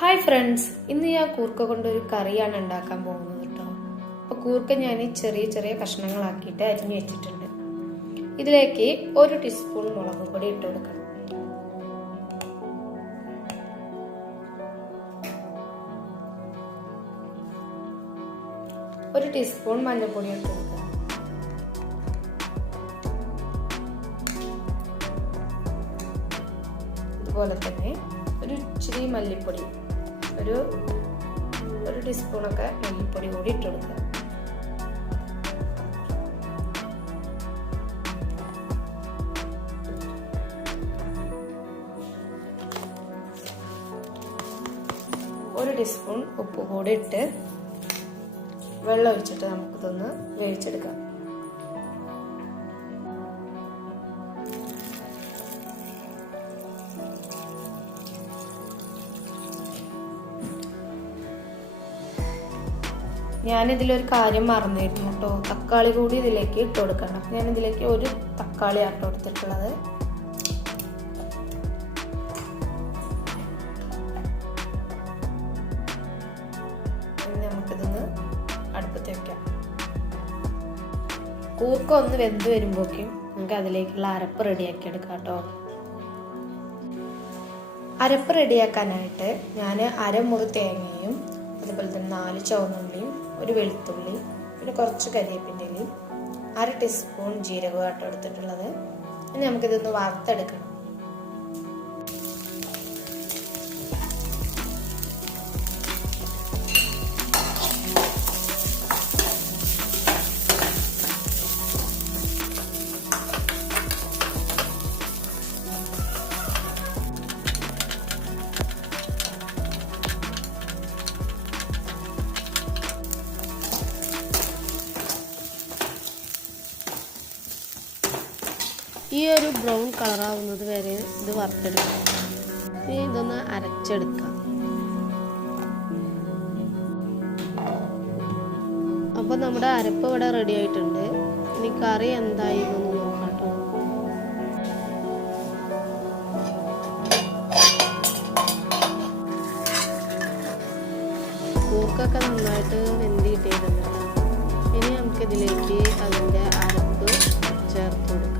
Hi friends, ഇന്ന് ഞാൻ കൂർക്ക കൊണ്ടൊരു കറിയാണ് ഉണ്ടാക്കാൻ പോകുന്നത് കേട്ടോ. അപ്പോൾ കൂർക്ക ഞാൻ ചെറിയ ചെറിയ കഷ്ണങ്ങളാക്കിയിട്ട് അരിഞ്ഞു വെച്ചിട്ടുണ്ട്. ഇതിലേക്ക് 1 ടീസ്പൂൺ മുളക് പൊടി ഇട്ട് കൊടുക്കണം. ഒരു ടീസ്പൂൺ മഞ്ഞൾപ്പൊടി ഇട്ട് കൊടുക്കുക. അതുപോലെ തന്നെ ഒരു ഇച്ചിരി മല്ലിപ്പൊടി, ഒരു ടീസ്പൂണൊക്കെ മല്ലിപ്പൊടി കൂടി ഇട്ട് കൊടുക്കുക. ഒരു ടീസ്പൂൺ ഉപ്പ് കൂടി ഇട്ട് വെള്ളം ഒഴിച്ചിട്ട് നമുക്കിതൊന്ന് വേവിച്ചെടുക്കാം. ഞാനിതിലൊരു കാര്യം മറന്നിരുന്നു കേട്ടോ, തക്കാളി കൂടി ഇതിലേക്ക് ഇട്ട് കൊടുക്കണം. ഞാനിതിലേക്ക് ഒരു തക്കാളി ആട്ടോ എടുത്തിട്ടുള്ളത്. നമുക്കിതൊന്ന് അടുപ്പത്ത് വെക്കാം. കൂർക്ക ഒന്ന് വെന്ത് വരുമ്പോഴേക്കും നമുക്ക് അതിലേക്കുള്ള അരപ്പ് റെഡിയാക്കി എടുക്കാം കേട്ടോ. അരപ്പ് റെഡിയാക്കാനായിട്ട് ഞാൻ അരമുറി തേങ്ങയും അതുപോലെ തന്നെ 4 ചുവന്നുള്ളിയും, ഒരു വെളുത്തുള്ളി, പിന്നെ കുറച്ച് കരിവേപ്പിൻ്റെ ഇലയും, 1/2 ടീസ്പൂൺ ജീരകമായിട്ട് എടുത്തിട്ടുള്ളത്. ഇനി നമുക്കിതൊന്ന് വറുത്തെടുക്കണം. ഈ ഒരു ബ്രൗൺ കളറാവുന്നത് വരെ ഇത് വറുത്തെടുക്കാം. ഇനി ഇതൊന്ന് അരച്ചെടുക്കാം. അപ്പോൾ നമ്മുടെ അരപ്പ് ഇവിടെ റെഡി ആയിട്ടുണ്ട്. ഇനി കറി എന്തായി എന്ന് നോക്കാം കേട്ടോ. കൂർക്കൊക്കെ നന്നായിട്ട് വെന്ത് കിട്ടിയിട്ടുണ്ട്. ഇനി നമുക്കിതിലേക്ക് അതിൻ്റെ അരപ്പ് ചേർത്ത് കൊടുക്കാം.